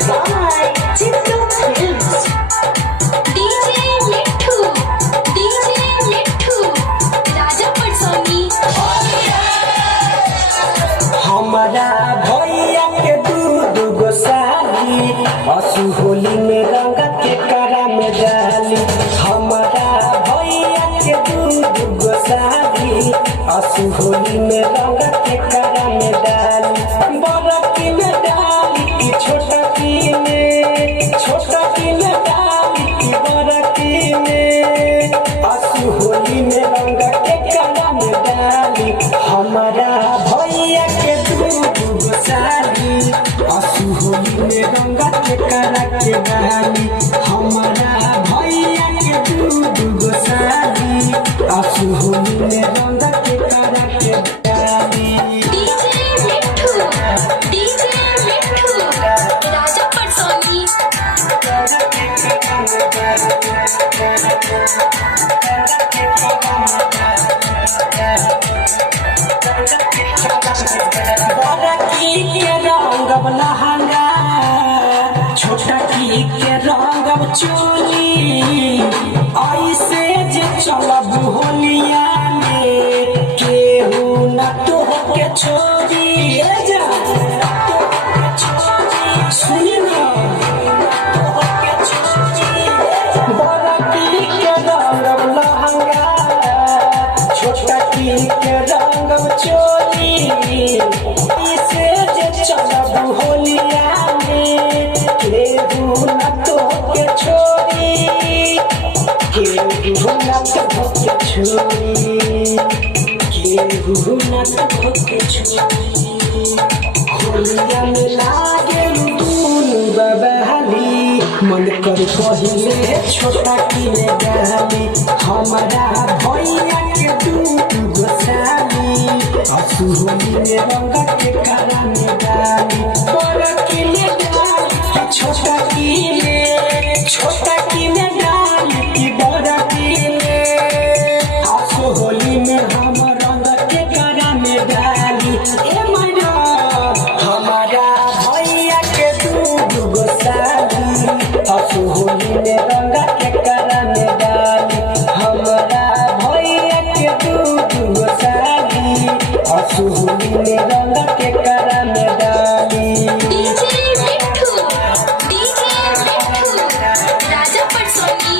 by Chintu Films. DJ Mithu, Raja Patsoni. हमारा भैया के दूध गोसाली असु होली में रंग के करा में डाली। हमारा भैया के दूध गोसाली असु होली में रंग के करा में डाली। बड़ा की में डाली की छोटा की में डाली की बड़ा की में असु होली में रंग के करा में डाली। हमारा भैया के दूध गोसाली असु होली में रंग के करा के डाली। हमारा भैया के दूध गोसाली असु होली में रंग के करा के डाली। DJ Mithu, Raja Patsoni. बड़ा की के रंगब लहंगा, छोटा की के रंगब चोली। ऐसे जे चलब होलिया में केहू न तो के छोड़ी। सुनी ना बड़ा की के रंगब लहंगा, छोटा की के रंगब चोली। इसे जे चलब होलिया में केहू न तो के छोड़ी, केहू न तो के छोड़ी, केहू न तो के छोड़ी। होलिया में लागे दूनु बबहली, मन कर पहिले छोटा की में डाली। हमारा भैया के दूध गोसाली असु होली में रंग के करा में डाली। बड़ा की में डाली कि छोटा की में डाली कि बड़ा की में असु होली में हम रंग के करा में डाली। ए मैडम हमारा भैया के दूध गोसाली असु होली में रंग के करा में डाली। हमारा भैया के दूध गोसाली असु होली में रंग के करा में डाली। DJ Mithu, Raja Patsoni.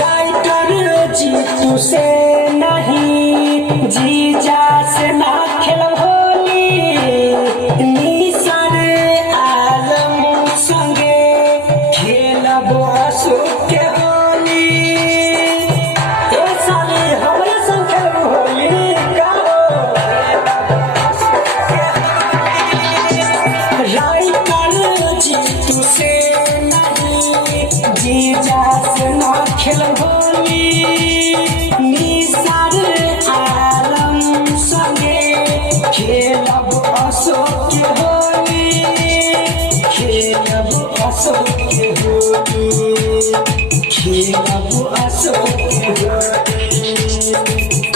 Writer Jitu से नहीं, जीजा से ना खेल होली। निसर आलम संगे खेलब असु के होली। ए साली हमरा संग खेलब होली का हो। राइटर जीतू से नहीं, जीजा से ना खेल होली। निसार आलम संगे खेलब असो के होली, खेलब असो के होली, खेलब असो के होली।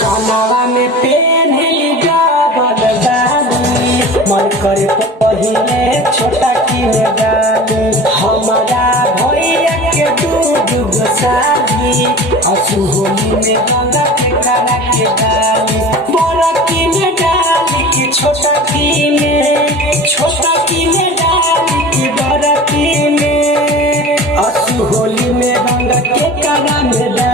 कमरा में पेन्हली गावल डाली, मन करे पहिले छोटा की में डाली। हमारा भैया के दूध गोसाली असु होली में रंग के करा के डाली। बड़ा की में डाली कि छोटा की में डाली कि बड़ा की में असु होली में रंग के करा में डाली।